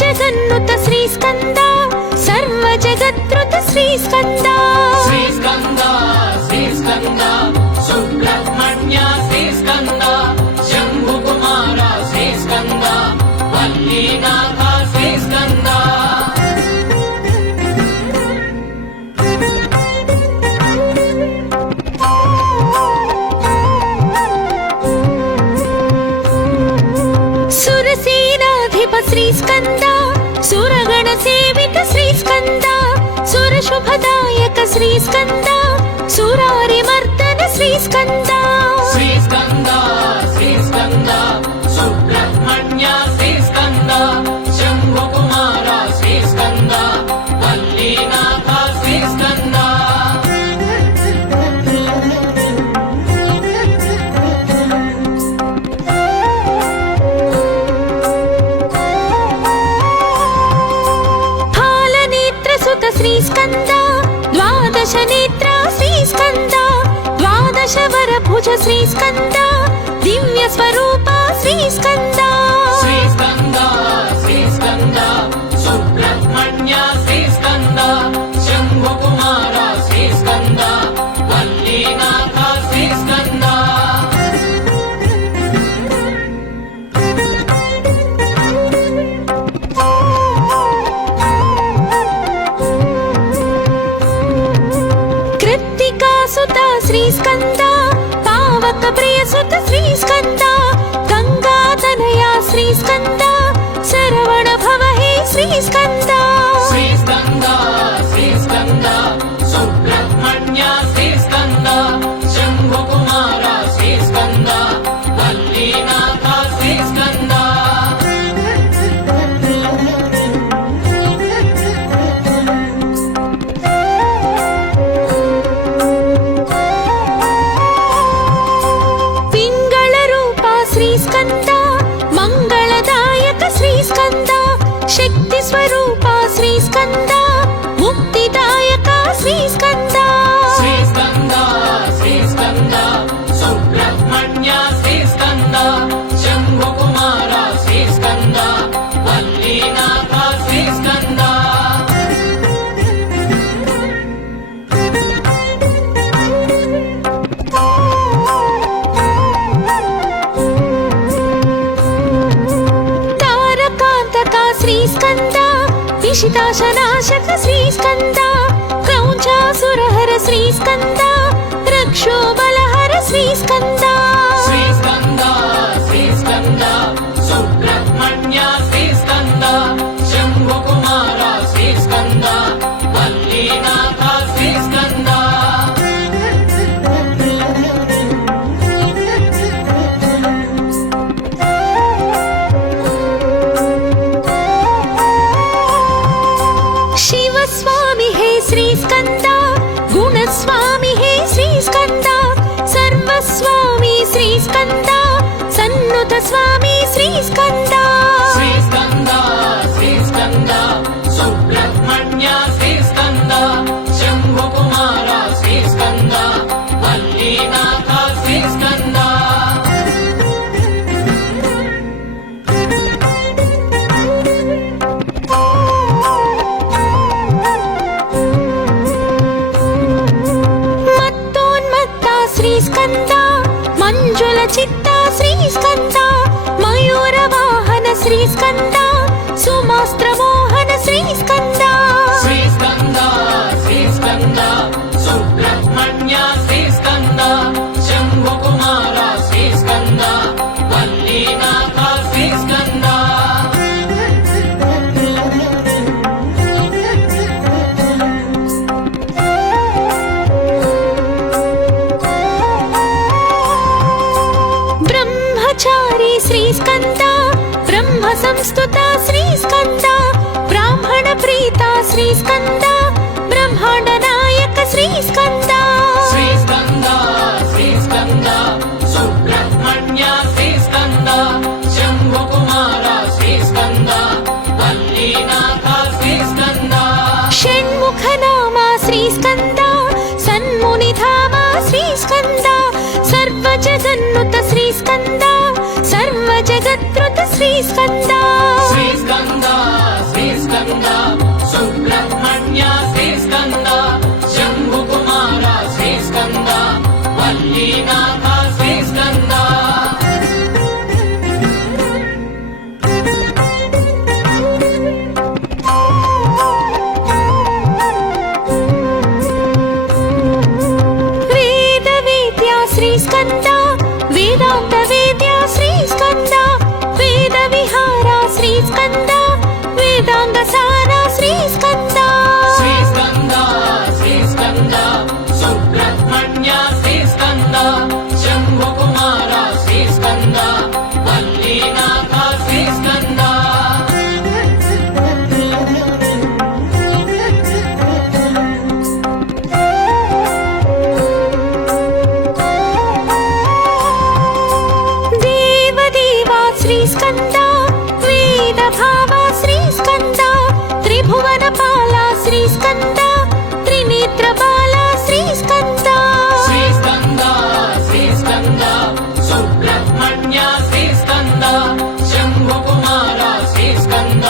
జగన్నుత శ్రీ స్కంద సర్వ జగత్రుత శ్రీ స్కంద శ్రీ స్కంద శ్రీ స్కంద సుబ్రహ్మణ్య శ్రీ స్కంద శంభు కుమార శ్రీ స్కంద వల్లీనాథ శ్రీ స్కంద సురసేనాధిప శ్రీ స్కంద సురగణ సేవిత శ్రీ స్కంద సురశుభదాయక శ్రీ స్కంద సురారి మర్దన శ్రీ స్కంద శ్రీ స్కంద శ్రీ స్కంద సుబ్రహ్మణ్య శ్రీ స్కంద శంభు కుమార శ్రీ స్కంద వల్లీనాథ శ్రీ స్కంద శ్రీ స్కంద ద్వాదశ నేత్ర శ్రీ స్కంద ద్వాదశ వర భుజ శ్రీ స్కంద దివ్య స్వరూప శ్రీ స్కంద శ్రీ స్కంద శ్రీ స్కంద సుబ్రహ్మణ్య శ్రీ స్కంద శంభు కుమార శ్రీ స్కంద వల్లీనాథ శ్రీ స్కంద శ్రీ స్కంద పావక ప్రియ సుత శ్రీ స్కంద గంగా తనయ శ్రీ స్కంద శరవణ భవ హే శ్రీ స్కంద శ్రీ స్కంద శ్రీ స్కంద సుబ్రహ్మణ్య శ్రీ స్కంద శంభు కుమార శ్రీ స్కంద వల్లీనాథ శ్రీ స్కంద మంగళదాయక శ్రీ స్కంద శక్తి స్వరూప శ్రీ స్కంద ముక్తిదాయక శ్రీ స్కంద శ్రీ స్కంద శ్రీ స్కంద సుబ్రహ్మణ్య శ్రీ స్కంద శంభు కుమార శ్రీ స్కంద వల్లీనాథ శ్రీ స్కంద శ్రీ స్కంద విషితాశనాశక శ్రీ స్కంద క్రౌంచాసురహర శ్రీ స్కంద రక్షో బలహర శ్రీ స్కంద శ్రీ స్కంద శ్రీ స్కంద సుబ్రహ్మణ్య శ్రీ స్కంద శంభు కుమార శ్రీ స్కంద వల్లీనాథ శ్రీ స్కంద స్వామి హే శ్రీ స్కంద గుణస్వామి హే శ్రీ స్కంద సర్వస్వామి శ్రీ స్కంద సన్నుత స్వామి శ్రీ స్కంద శ్రీ స్కంద శ్రీ స్కంద సుబ్రహ్మణ్య శ్రీ స్కంద శంభు కుమార శ్రీ స్కంద వల్లీనాథ శ్రీ స్కంద స్కంద మంజుల చిత్త శ్రీ స్కంద మయూర వాహన శ్రీ స్కంద సుమాస్త్ర మోహన శ్రీ స్కంద శ్రీ స్కంద శ్రీ స్కంద సుబ్రహ్మణ్య శ్రీ స్కంద శంభు కుమార శ్రీ స్కంద వల్లీనాథ శ్రీ స్కంద శ్రీ స్కంద బ్రహ్మ సంస్తుత శ్రీ స్కంద బ్రాహ్మణ ప్రీత శ్రీస్కంద బ్రహ్మాండ నాయక శ్రీస్కంద శ్రీస్కంద శ్రీస్కంద సుబ్రహ్మణ్య శ్రీస్కంద శంభుకుమార శ్రీస్కంద వల్లీనాథ శ్రీస్కంద షణ్ముఖ నామ శ్రీస్కంద సన్మునిధామ శ్రీస్కంద సర్వ జగన్నుత శ్రీస్కంద సర్వ జగత్రుత శ్రీస్కంద శ్రీస్కంద శ్రీస్కంద సుబ్రహ్మణ్య శ్రీస్కంద శంభుకుమార శ్రీస్కంద వల్లీనాథ శ్రీస్కంద వేద వేద్యా శ్రీస్కంద వేదాంత వేద్యా శ్రీస్కంద వేద విహార శ్రీస్కంద వేదాంగ సార శ్రీస్కంద శ్రీస్కంద శ్రీస్కంద సుబ్రహ్మణ్య శ్రీస్కంద శంభుకుమార శ్రీస్కంద వల్లీనాథ శ్రీస్కంద దేవదేవా శ్రీస్కంద వేద భావ శ్రీస్కంద త్రిభువన పాల శ్రీస్కంద త్రినేత్ర బాల శ్రీస్కంద శ్రీస్కంద శ్రీస్కంద సుబ్రహ్మణ్య శ్రీస్కంద శంభుకుమార శ్రీస్కంద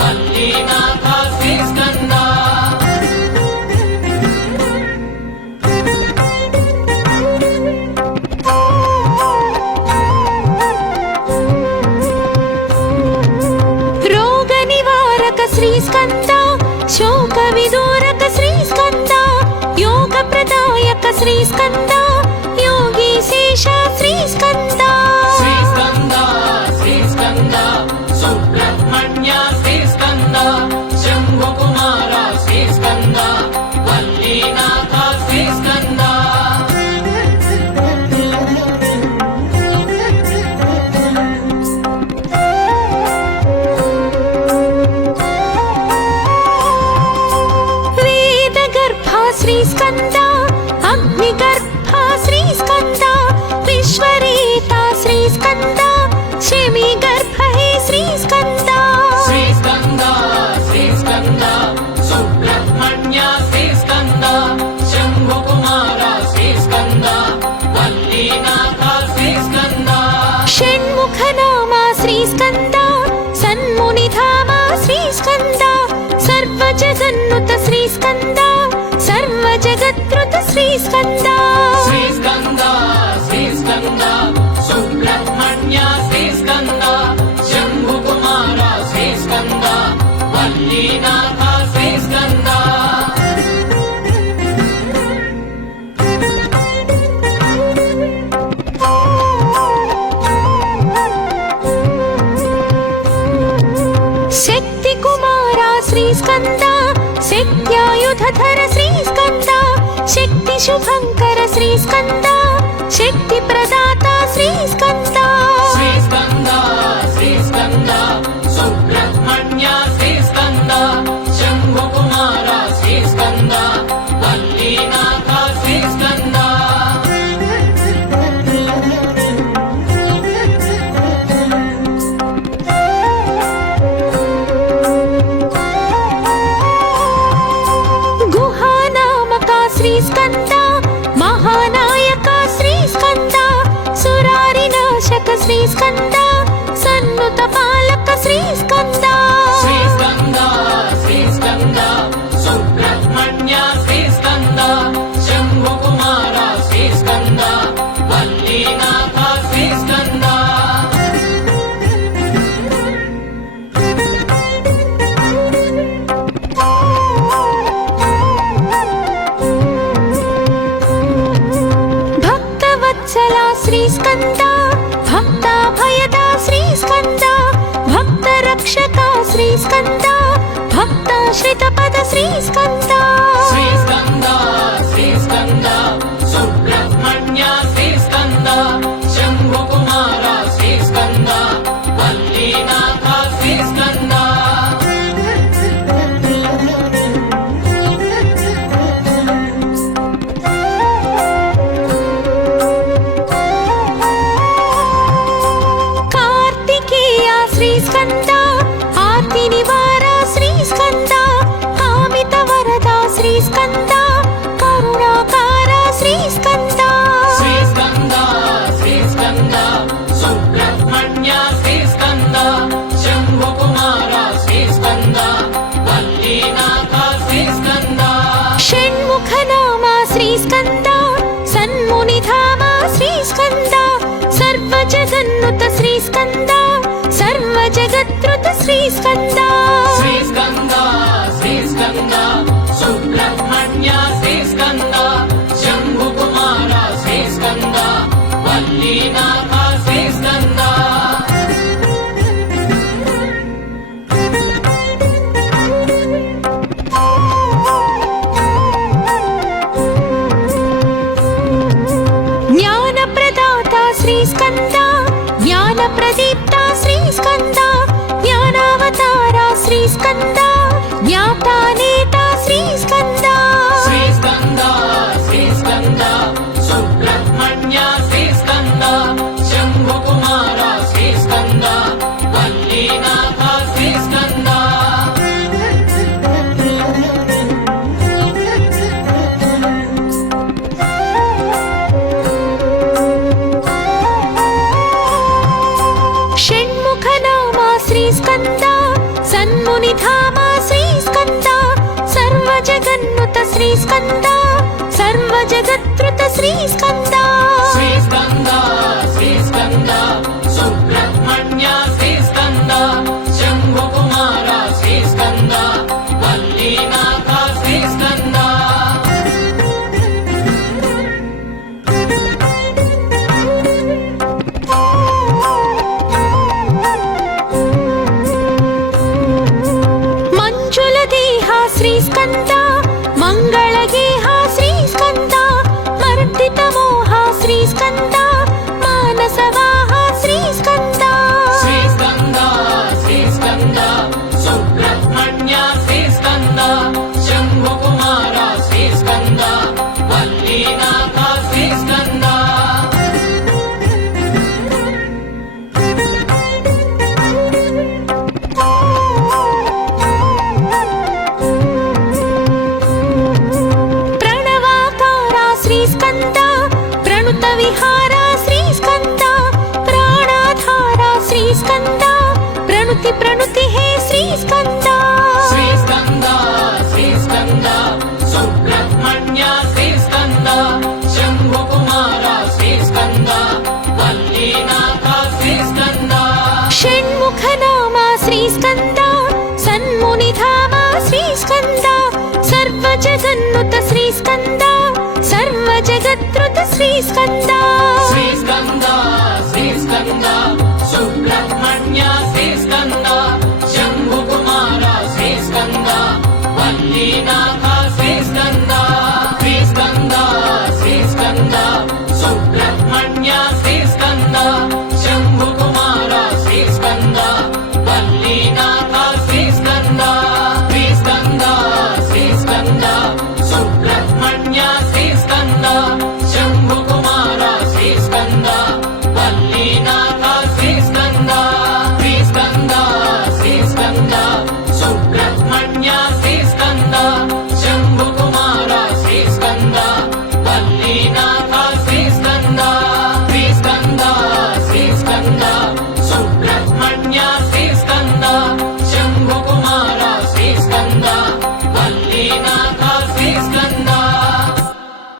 వల్లీనాథ శ్రీస్కంద రోగ నివారక శ్రీస్కంద శోక విదూరక శ్రీస్కంద యోగ ప్రదాయక శ్రీస్కంద యోగి శేష శ్రీస్కంద శ్రీస్కంద శ్రీస్కంద సుబ్రహ్మణ్య శ్రీస్కంద శంభుకుమార శ్రీస్కంద వల్లీనాథ శ్రీస్కంద వేద గర్భ శ్రీస్కంద అగ్ని గర్భ శ్రీస్కంద విశ్వరేత శ్రీస్కంద శమి గర్భ హే శ్రీస్కంద శ్రీస్కంద శ్రీస్కంద సుబ్రహ్మణ్య శ్రీస్కంద శంభుకుమార శ్రీస్కంద వల్లీనాథ శ్రీస్కంద షణ్ముఖ నామ శ్రీస్కంద సన్మునిధామ శ్రీస్కంద సర్వ జగన్నుత శ్రీస్కంద సర్వ జగత్రుత శ్రీస్కంద శ్రీస్కంద శ్రీస్కంద సుబ్రహ్మణ్య శ్రీస్కంద శంభుకుమార శ్రీస్కంద వల్లీనాథ శ్రీస్కంద శక్తి కుమార శ్రీస్కంద శక్త్యాయుధర శ్రీస్కంద శక్తి శుభంకర శ్రీస్కంద శక్తి ప్రదాత శ్రీస్కంద శ్రీస్కంద శ్రీస్కంద సుబ్రహ్మణ్య శ్రీస్కంద శంభుకుమార శ్రీస్కంద వల్లీనాథ శ్రీస్కంద గుహానామక శ్రీస్కంద మహానాయక శ్రీస్కంద సురారి నాశక శ్రీస్కంద సన్నుత పాలక శ్రీస్కంద శ్రీస్కంద శ్రీస్కంద సుబ్రహ్మణ్య శ్రీస్కంద శంభుకుమార శ్రీస్కంద వల్లీనాథ శ్రీస్కంద భక్తవత్సల శ్రీస్కంద భక్తాభయద శ్రీస్కంద భక్తరక్షక శ్రీస్కంద భక్తాశ్రిత పద శ్రీస్కంద శ్రీస్కంద శ్రీస్కంద సుబ్రహ్మణ్య శ్రీస్కంద శంభుకుమార శ్రీస్కంద వల్లీనాథ శ్రీస్కంద श्रीस्कन्द सर्वजगत्कृत श्रीस्कन्द श्रीस्कन्द श्रीस्कन्द सुब्रह्मण्य श्रीस्कन्द शम्भुकुमार श्रीस्कन्द वल्लीनाथ श्रीस्कन्द ज्ञानप्रदाता श्रीस्कन्द ज्ञानप्रदीप्ता श्रीस्कन्द ज्ञानावतारा श्रीस्कन्द ज्ञाता नेता श्रीस्कन्द श्रीस्कन्द श्रीस्कन्द सुब्रह्मण्य श्रीस्कन्द शम्भुकुमार श्रीस्कन्द वल्लीनाथ श्रीस्कन्द षण्मुखनामा श्रीस्कन्द सन्मुनिधामा श्रीस्कन्द सर्वजगन्नुत श्रीस्कन्द सर्वजगत्कृत श्रीस्कन्द श्रीस्कन्द श्रीस्कन्द सुब्रह्मण्य श्रीस्कन्द शम्भुकुमार श्रीस्कन्द वल्लीनाथ श्रीस्कन्द मञ्जुलदेहा श्रीस्कन्द मङ्गलगेहा श्रीस्कन्द मर्दितमोहा श्रीस्कन्द मानसवाहा श्रीस्कन्द श्रीस्कन्द श्रीस्कन्द सुब्रह्मण्य श्रीस्कन्द शम्भुकुमार श्रीस्कन्द वल्लीनाथ श्रीस्कन्द प्रणवाकारा श्रीस्कन्द प्रणुतविहारा श्रीस्कन्द प्राणाधारा श्रीस्कन्द प्रणुति हे श्रीस्कन्द श्रीस्कन्द श्रीस्कन्द सुब्रह्मण्य श्रीस्कन्द शम्भुकुमार श्रीस्कन्द वल्लीनाथ श्रीस्कन्द षण्मुखनामा श्रीस्कन्द सन्मुनिधामा श्रीस्कन्द सर्वजगन्नुत श्रीस्कन्द सर्वजगत्कृत श्रीस्कन्द श्रीस्कन्द श्रीस्कन्द सुब्रह्मण्य श्रीस्कन्द शम्भुकुमार श्रीस्कन्द वल्लीनाथ श्रीस्कन्द श्रीस्कन्द श्रीस्कन्द सुब्रह्मण्य श्रीस्कन्द शम्भुकुमार श्रीस्कन्द वल्लीनाथ श्रीस्कन्द श्रीस्कन्द श्रीस्कन्द सुब्रह्मण्य श्रीस्कन्द शम्भुकुमार श्रीस्कन्द वल्लीनाथ श्रीस्कन्द श्रीस्कन्द श्रीस्कन्द सुब्रह्मण्य श्रीस्कन्द